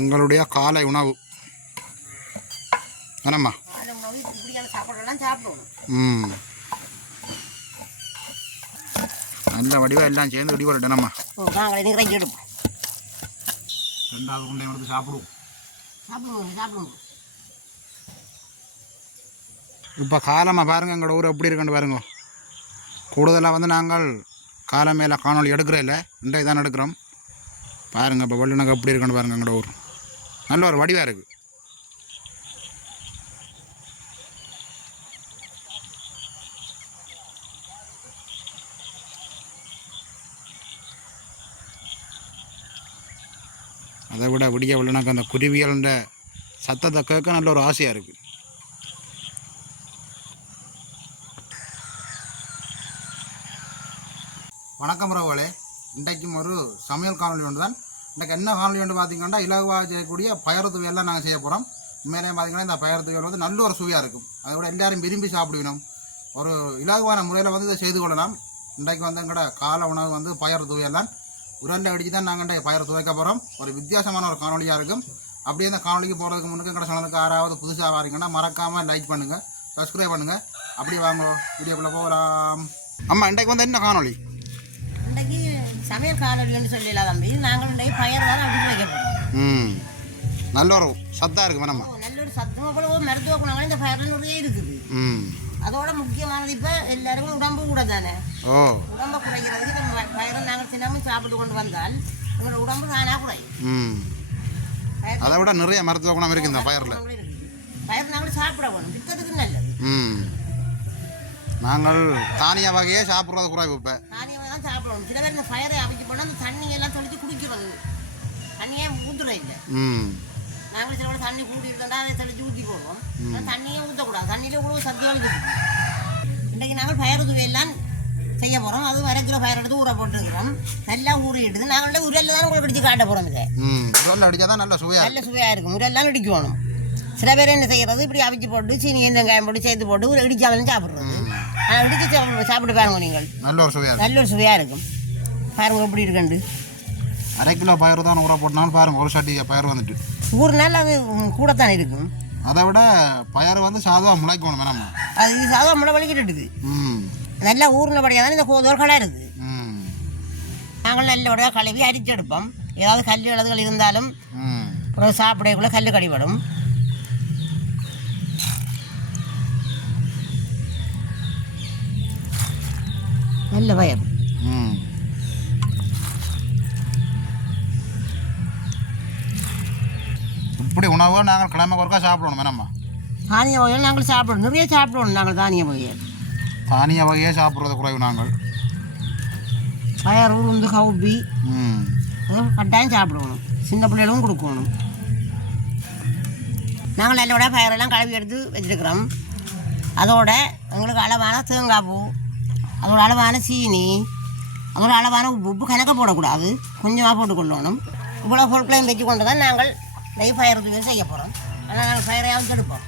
எங்களுடைய காலை உணவு என்னம்மா? நல்ல வடிவா எல்லாம் சேர்ந்து வெடி வரட்டேனம்மா. ரெண்டாவது உண்டை எடுத்து சாப்பிடுவோம். இப்போ காலமாக பாருங்கள், எங்களோட ஊர் எப்படி இருக்குன்னு பாருங்க. கூடுதலாக வந்து நாங்கள் காலை மேலே காணொலி எடுக்கிறே இல்லை, இன்றைக்கு தான் எடுக்கிறோம். பாருங்கள் இப்போ வெள்ளினங்க எப்படி இருக்குன்னு பாருங்கள். எங்களோட ஊர் நல்ல ஒரு வடிவாக இருக்குது. அதை விட விடிய வெள்ளினக்கு அந்த குருவியல்ன்ற சத்தத்தை கேட்க நல்ல ஒரு ஆசையாக இருக்குது. வணக்கம் ரவளே, இன்றைக்கும் ஒரு சமையல் காணொலி ஒன்று தான். இன்றைக்கு என்ன காணொலி ஒன்று பார்த்தீங்கன்னா, இலகுவாக செய்யக்கூடிய பயறு துவையெல்லாம் நாங்கள் செய்ய போகிறோம். உண்மையிலே பார்த்தீங்கன்னா இந்த பயறு துவையல் வந்து நல்ல ஒரு சுவையாக இருக்கும். அதை விட எல்லாரும் விரும்பி சாப்பிடுவோம். ஒரு இலகுவான முறையில் வந்து இதை செய்து கொள்ளலாம். இன்றைக்கு வந்து எங்களோட காலை உணவு வந்து பயறு துவையெல்லாம் உருண்டை அடித்து தான் நாங்கள் பயறு துவைக்க போகிறோம். ஒரு வித்தியாசமான ஒரு காணொலியாக இருக்கும். அப்படியே இந்த காணொலிக்கு போகிறதுக்கு முன்னுக்கு எங்களோட சேனலுக்கு யாராவது புதுசாக வாரீங்கன்னா மறக்காமல் லைக் பண்ணுங்கள், சப்ஸ்கிரைப் பண்ணுங்கள். அப்படியே வாங்க வீடியோக்குள்ளே போகலாம். அம்மா, இன்றைக்கு வந்து என்ன காணொலி? இன்றைக்கு சமையல் காணொலின்னு சொல்லலாம் தம்பி. நாங்கள் இன்றைக்கு பயறு தான் அப்படி வைக்க போகிறோம். நல்ல ஒரு சத்தாக இருக்குது மேடம். நல்ல ஒரு சத்தமாக கூட ஒரு மருத்துவ குணங்கள் இந்த பயறு நிறைய இருக்குது. அதோட முக்கியமானது இப்போ எல்லாருக்கும் உடம்பு கூட தானே. உடம்பை குறைக்கிறதுக்கு இந்த பயறு நாங்கள் தினமும் சாப்பிட்டு கொண்டு வந்தால் எங்களோட உடம்பு தானாக குறையும். அதை விட நிறைய மருத்துவ குணம் இருக்குது இந்த பயரில். பயறு நாங்கள் சாப்பிட வேணும், விற்கிறதுக்கு நல்லது. நாங்கள் தானிய வகையே சாப்பிட்றது குறைவு. இப்போ தானியமாக தான் சாப்பிடணும். சில பேர் இந்த பயரை அவிச்சு போனால் அந்த தண்ணியெல்லாம் தெளித்து குடிக்கிறது, தண்ணியே ஊற்றுற இல்லை. நாங்கள் சில பேர் தண்ணி கூட்டி இருந்தா அதை தெளித்து ஊற்றி போடுவோம். தண்ணியே ஊற்றக்கூடாது, தண்ணியிலே இவ்வளோ சத்தியம் இருக்குது. இன்றைக்கு நாங்கள் பயறு துவையெல்லாம் செய்ய போகிறோம். அது 1 கிலோ பயறு எடுத்து ஊற போட்டுருக்கிறோம். நல்லா ஊறிடுது. நாங்கள் உரல்ல தான் உங்களுக்கு அடித்து காட்ட போகிறோம். இதை உரல்ல அடித்தா தான் நல்ல சுவையாக இருக்கும். உரல்லாம் இடிக்கணும். சில பேர் என்ன செய்கிறது, இப்படி அவிச்சு போட்டு சீனி வெங்காயம் போட்டு சேர்த்து போட்டு இடிக்காமலும் சாப்பிட்றது. ஆனால் இடித்து சாப்பிட்டு பாருங்க, நீங்கள் நல்ல ஒரு சுவையாக இருக்கும். பாருங்க எப்படி இருக்குண்டு. 1/2 கிலோ பயறு தான் ஊற போட்டனாலும் பாருங்கள், ஒரு சட்டி பயறு வந்துட்டு ஊறினால அது கூடத்தான் இருக்கும். அதை விட பயறு வந்து சாதமாக முளைக்கணும் மேடம். அது சாதமாக முளை வலிக்கிட்டு நல்லா ஊறினபடியாக தான் இந்த கோதோல் கலருது. நாங்கள் நல்லபடியாக கழுவி அரிச்சு எடுப்போம். ஏதாவது கல் எழுதுகள் இருந்தாலும் ஒரு சாப்பிடக்குள்ள கல் கடிபடும். நல்ல பயர். இப்படி உணவு நாங்கள் கிழமை ஒருக்கா சாப்பிடணும் மேடம்மா. தானிய வகையில் நாங்கள் சாப்பிடணும், நிறைய சாப்பிடணும். நாங்கள் தானிய வகையை சாப்பிட்றது குறைவு. நாங்கள் பயர் உளுந்து கவுப்பி கட்டாயம் சாப்பிடணும். சின்ன பிள்ளைகளும் கொடுக்கணும். நாங்கள் நல்லோட பயரெல்லாம் கழுவி எடுத்து வச்சுருக்கிறோம். அதோட எங்களுக்கு அளவான தேங்காய் பூ, அதோட அளவான சீனி, அதோட அளவான உப்பு கணக்க போடக்கூடாது, கொஞ்சமாக போட்டுக்கொள்ளணும். இவ்வளோ பொருட்களையும் வச்சு கொண்டு தான் நாங்கள் நெய் பயறு துவையல் செய்ய போகிறோம். ஆனால் நாங்கள் பயரையாவது எடுப்போம்.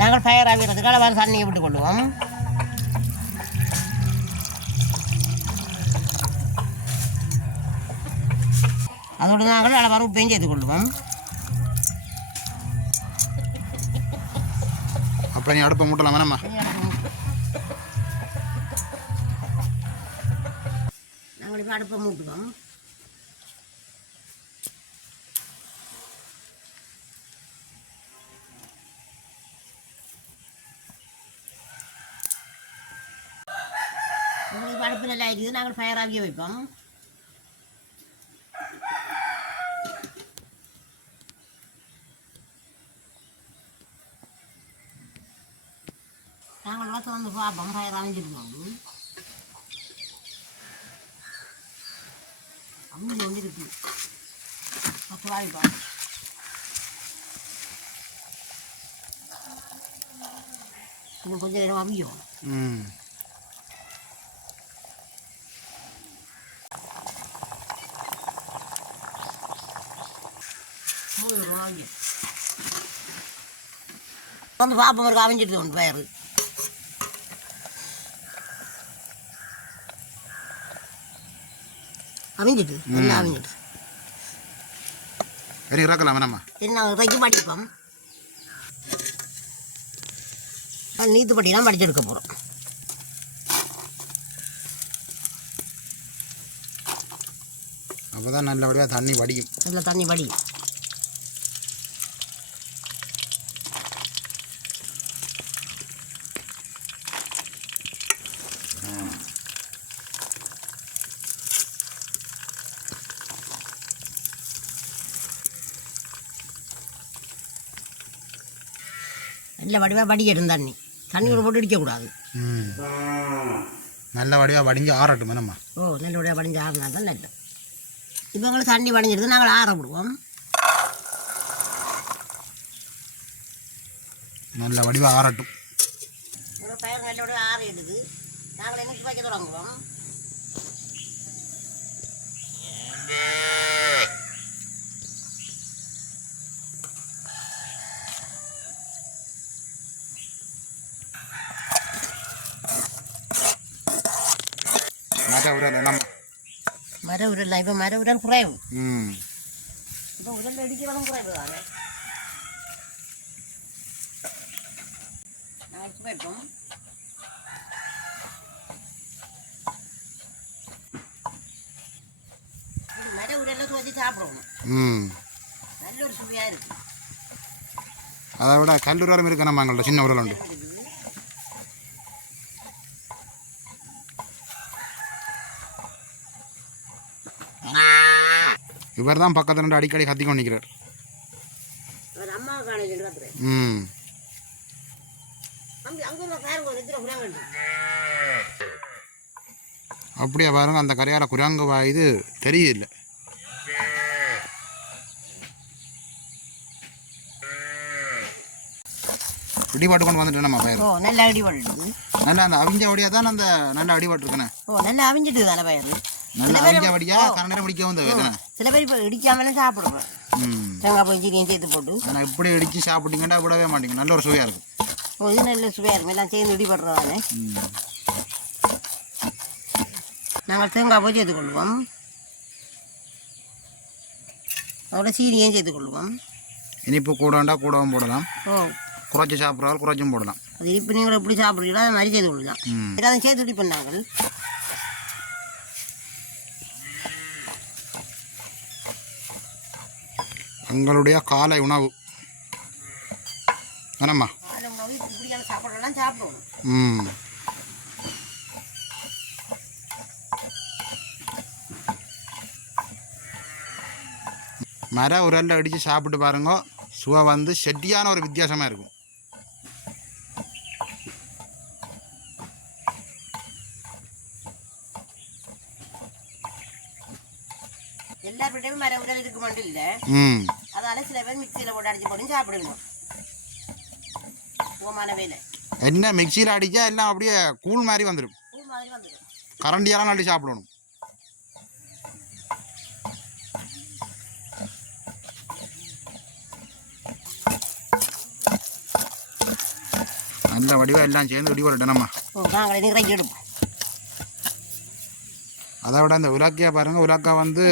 நாங்கள் பயர் ஆகிறதுக்கு அளவான தண்ணியை விட்டு கொள்ளுவோம். அதோடு நாங்கள் அளவான உப்பையும் சேர்த்து கொள்ளுவோம். அப்போ நீ அடுப்பை மூட்டலாம் வேணாமா? நாங்கள் இப்போ அடுப்பை மூட்டுவோம். உங்களுக்கு அடுப்பு நல்லா இருக்குது. நாங்கள் பயராகிய வைப்போம். நாங்கள் திறந்து பார்ப்போம். பயர் அமைஞ்சிருக்கோம். அமைஞ்சு வந்து இருக்கு. வாய்ப்போம். இன்னும் கொஞ்சம் நேரம் அமையும். அவிஞ்சு வந்து பாப்பம் இருக்கு அவிஞ்சிட்டு ஒன்று பயிர் அவிஞ்சிட்டு என்ன அவிஞ்சிட்டு சரி இறக்கலாம் வேணாம்மா என்ன இறக்கி படிப்போம் நீத்து பட்டிலாம் படிச்செடுக்க போகிறோம் அப்போ தான் நல்லபடியாக தண்ணி வடியும் நல்ல தண்ணி வடியும் நல்ல வடிவாக வடிக்கட்டும் தண்ணி தண்ணியோட போட்டு இடிக்கக்கூடாது நல்ல வடிவாக வடிஞ்சு ஆறட்டும் வேணாம்மா ஓ நல்ல வடிவாக வடிஞ்சு ஆறினா தான் நல்ல இப்போ எங்களுக்கு தண்ணி வடிஞ்சிருது நாங்கள் ஆற விடுவோம் நல்ல வடிவாக ஆறட்டும் பயிர் நல்ல வடிவாக ஆறிடுது நாங்கள் என்னைக்கு வைக்க தொடங்குவோம் மர உரல் என்னம்மா மர உரல் இப்போ மர உரல் குறைவு ம் இப்போ உரல் இடிக்கிறதும் குறைவு தானே நாங்கள் வைப்போம் மர உரல்ல தூத்தி சாப்பிடுவோம் ம் நல்ல ஒரு சுவையாக இருக்கு அதை விட கல்லூரம் இருக்கு நம்ம எங்கள்ட்ட சின்ன உரல் உண்டு இவர் தான் பக்கத்துல இருந்து அடிக்கடி கத்தி கொண்டு நிற்கிறார் அம்மா காலேஜ் ம் அப்படியே பாருங்க அந்த கரையால குரங்கு இது தெரியல இடிபாட்டு கொண்டு வந்துட்டு நம்ம பயிர் நல்லா அடிபட்டு நல்லா அந்த அவிஞ்ச வடியா தான் அந்த நல்லா அடிபாட்டு இருக்கேன் நல்லா அவிஞ்சிட்டு தானே பயிர் நல்லா அவிஞ்ச வடியா கரை நேரம் பிடிக்க வந்து சில பேர் இப்போ இடிக்காமலே சாப்பிடுவேன் தேங்காய் போய் சீனியும் சேர்த்து போட்டு ஆனால் இப்படி இடித்து சாப்பிட்டீங்கன்னா விடவே மாட்டீங்க நல்ல ஒரு சுவையாக இருக்கும் இது நல்ல சுவையாக இருக்கும் எல்லாம் சேர்ந்து இடிபடுறதானே நாங்கள் தேங்காய் போய் சேர்த்து கொள்வோம் அதோட சீனியும் சேர்த்து கொள்வோம் இனிப்பு கூடண்டா கூடவும் போடலாம் ஓ குறைச்சி சாப்பிட்றாலும் குறைச்சும் போடலாம் அது இனிப்பு நீங்கள் எப்படி சாப்பிட்றீங்களோ அது மாதிரி சேர்த்து கொள்ளலாம் ஏதாவது சேர்த்து இடிப்போம் நாங்கள் எங்களுடைய காலை உணவு வேணாம்மா காலை உணவு இப்படியான சாப்பாடெல்லாம் சாப்பிடுவோம் ம் மர உரல்ல அடித்து சாப்பிட்டு பாருங்க சுவை வந்து செட்டியான ஒரு வித்தியாசமாக இருக்கும் எல்லா வீட்டையும் மர உரல் இருக்க மாட்டேன் இல்லை அதனால சில பேர் மிக்சியில் போட்டு அடிச்சு போட்டு சாப்பிடுவோம் சுகமான வேலை என்ன மிக்சியில் அடித்தா எல்லாம் அப்படியே கூழ் மாதிரி வந்துடும் கூழ் மாதிரி வந்துடும் கரண்டியெல்லாம் அடி சாப்பிடணும் நல்ல வடிவாக எல்லாம் சேர்ந்து இடிபடணும்மா நாங்களே நீங்கள் எடுப்போம் அதை விட இந்த உலக்கையை பாருங்கள் உலக்கை வந்து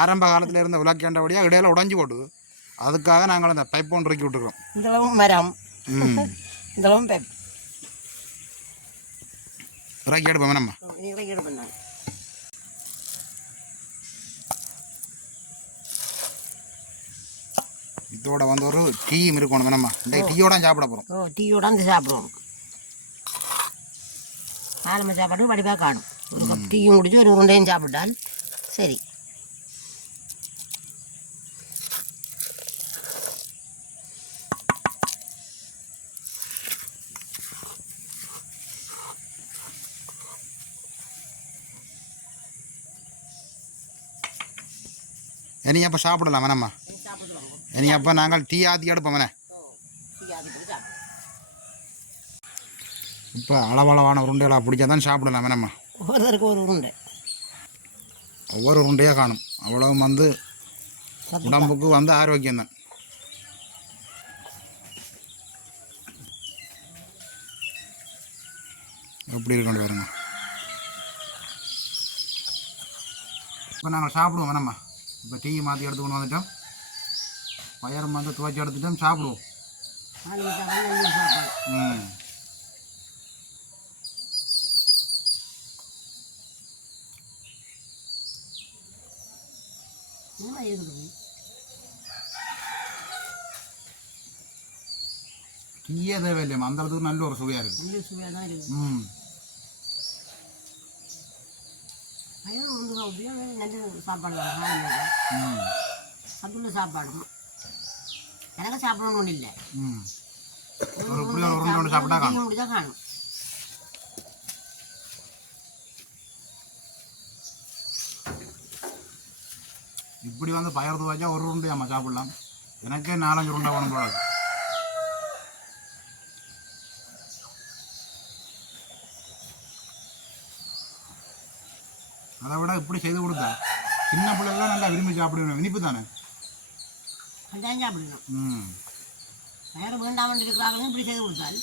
ஆரம்ப காலத்தில் இருந்த உலக்கையாண்டபடியாக இடையில உடஞ்சி போட்டுது அதுக்காக நாங்கள் அந்த பைப் ஒன்று இறக்கி விட்டுருக்கோம் இதெல்லாம் மரம் இதெல்லாம் பைப் இறக்கி எடுப்போம் நம்ம இறக்கி எடுப்போம் நான் இதோட வந்து ஒரு டீயும் இருக்கணும் வேணாம்மா இந்த டீயோட சாப்பிட போகிறோம் ஓ டீயோட வந்து சாப்பிடுவோம் ஆரம்ப சாப்பாடு வடிவாக காணும் ஒரு கப் டீயும் குடிச்சு ஒரு உருண்டையும் சாப்பிட்டால் சரி இனி அப்போ சாப்பிடலாம் வேணாம்மா இனி அப்போ நாங்கள் டீ ஆற்றி எடுப்போம் வேணே இப்போ அளவளவான உருண்டைகளாக பிடிச்சா தான் சாப்பிடலாம் வேணாம்மா ஒவ்வொருத்தருக்கு ஒரு உருண்டை ஒவ்வொரு உருண்டையாக காணும் அவ்வளோ வந்து உடம்புக்கு வந்து ஆரோக்கியம் தான் எப்படி இருக்குன்னு பாருங்க. இப்போ நாங்கள் சாப்பிடுவோம் வேணாம்மா. இப்போ டீ மாற்றி எடுத்து கொண்டு வந்துட்டோம், பயிர் வந்து துவைச்சி எடுத்துட்டோம், சாப்பிடுவோம். ம் டீயே தேவையில்லையம்மா, அந்த அளவுக்கு நல்ல ஒரு சுவையாக இருக்குது. ம் சாப்பாடு எனக்கு சாப்பிடணும்னு ஒன்றும் இல்லை. ஒரு இப்படி ஒரு உருண்டை ஒன்று சாப்பிட்டா காணும். முடிதான் காணும். இப்படி வந்து பயிர் துவைச்சா ஒரு உருண்டை அம்மா சாப்பிடலாம். எனக்கே 4-5 உருண்டை வேணும் போல. அதை விட இப்படி செய்து கொடுத்தா சின்ன பிள்ளைலாம் நல்லா விரும்பி சாப்பிடுவேன். இனிப்பு தானே சாப்பிடணும். ம் வேறு வேண்டாமல் இருக்கிறாங்க இப்படி செய்து கொடுத்தால்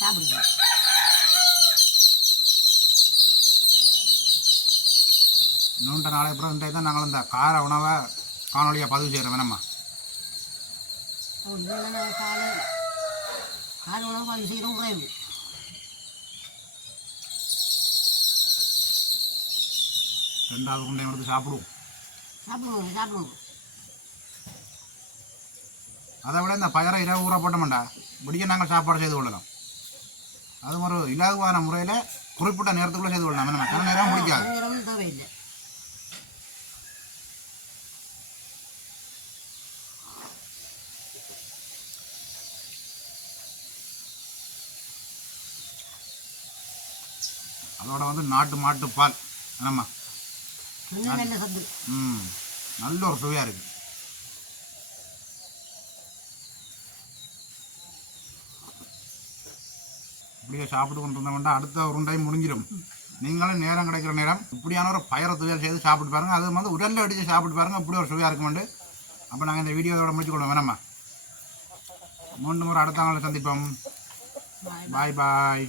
சாப்பிடுங்க. இன்னொன்று நாளை அப்புறம் இன்றைக்கு தான் நாங்கள் இந்த கார உணவை காணொலியாக பதிவு செய்கிறோம் வேணாம்மா. கார உணவு பதிவு செய்கிறோம் குறைவு. ரெண்டாவது உருண்டை எடுத்து சாப்பிடுவோம். சாப்பிடுவோம். அதை விட இந்த பயிரை இரவு ஊற போட்டோம்டா முடிக்க நாங்கள் சாப்பாடு செய்து கொள்ளலாம். அது ஒரு இலகுவான முறையில் குறிப்பிட்ட நேரத்துக்குள்ளே செய்து கொள்ளலாம். நம்ம கன நேரம் முடிக்காது. தேவையில்லை. அதோட வந்து நாட்டு மாட்டு பால் என்னம்மா நல்ல சத்து. நல்ல ஒரு சுவையாக இருக்குது. இப்படியே சாப்பிட்டு கொண்டு இருந்தோம்னா அடுத்த உருண்டை முடிஞ்சிடும். நீங்களும் நேரம் கிடைக்கிற நேரம் இப்படியான ஒரு பயிரை துவையல் செய்து சாப்பிட்டு பாருங்கள். அது வந்து உடலில் அடித்து சாப்பிட்டு பாருங்கள், இப்படி ஒரு சுவையாக இருக்குமெண்டு. அப்போ நாங்கள் இந்த வீடியோவோட முடிச்சுக்கொள்வோம் வேணாம்மா. 3 முறை அடுத்த நாள் சந்திப்போம். பாய் பாய்.